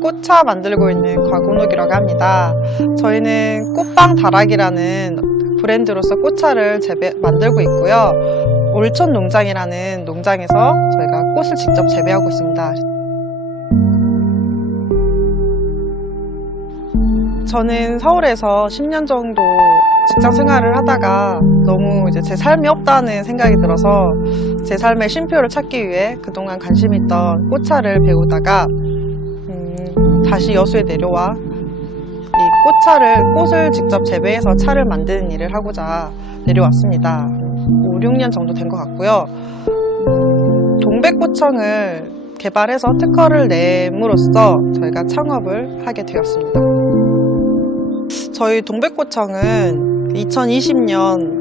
꽃차 만들고 있는 곽은옥이라고 합니다. 저희는 꽃빵 다락이라는 브랜드로서 꽃차를 재배, 만들고 있고요. 올촌 농장이라는 농장에서 저희가 꽃을 직접 재배하고 있습니다. 저는 서울에서 10년 정도 직장 생활을 하다가 너무 이제 제 삶이 없다는 생각이 들어서 제 삶의 쉼표를 찾기 위해 그동안 관심 있던 꽃차를 배우다가 음, 다시 여수에 내려와 이 꽃차를 꽃을 직접 재배해서 차를 만드는 일을 하고자 내려왔습니다. 5, 6년 정도 된 것 같고요. 동백꽃청을 개발해서 특허를 내므로써 저희가 창업을 하게 되었습니다. 저희 동백꽃청은 2020년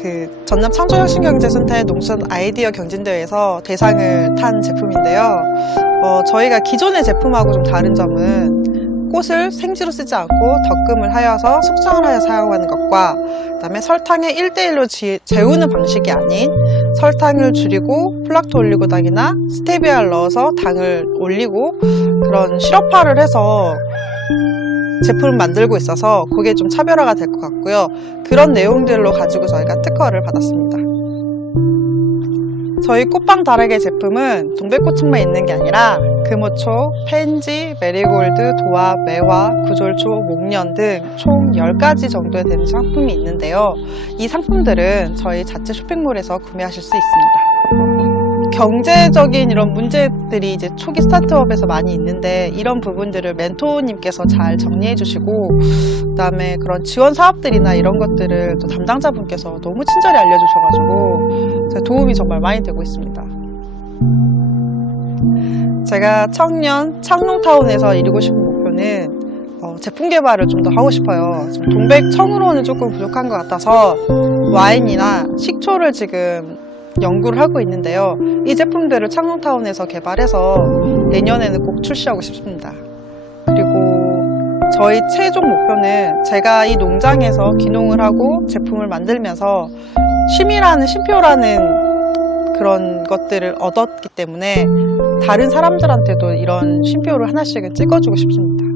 그 전남 창조혁신경제센터의 농촌 아이디어 경진대회에서 대상을 탄 제품인데요. 어, 저희가 기존의 제품하고 좀 다른 점은 꽃을 생지로 쓰지 않고 덕금을 하여서 숙성을 하여 사용하는 것과 그다음에 설탕에 1대1로 재우는 방식이 아닌 설탕을 줄이고 플락토 올리고당이나 스테비아를 넣어서 당을 올리고 그런 시럽화를 해서 제품을 만들고 있어서 그게 좀 차별화가 될 것 같고요. 그런 내용들로 가지고 저희가 특허를 받았습니다. 저희 꽃빵 다락의 제품은 동백꽃청만 있는 게 아니라 금호초, 펜지, 메리골드, 도화, 매화, 구졸초, 목련 등 총 10가지 정도에 되는 상품이 있는데요. 이 상품들은 저희 자체 쇼핑몰에서 구매하실 수 있습니다. 경제적인 이런 문제들이 이제 초기 스타트업에서 많이 있는데 이런 부분들을 멘토님께서 잘 정리해 주시고 그다음에 그런 지원 사업들이나 이런 것들을 또 담당자분께서 너무 친절히 알려주셔가지고 제 도움이 정말 많이 되고 있습니다. 제가 청년 창농타운에서 이루고 싶은 목표는 어, 제품 개발을 좀 더 하고 싶어요. 지금 동백 청으로는 조금 부족한 것 같아서 와인이나 식초를 지금 연구를 하고 있는데요. 이 제품들을 창농타운에서 개발해서 내년에는 꼭 출시하고 싶습니다. 그리고 저희 최종 목표는 제가 이 농장에서 기농을 하고 제품을 만들면서 쉼이라는 쉼표라는 그런 것들을 얻었기 때문에 다른 사람들한테도 이런 쉼표를 하나씩은 찍어주고 싶습니다.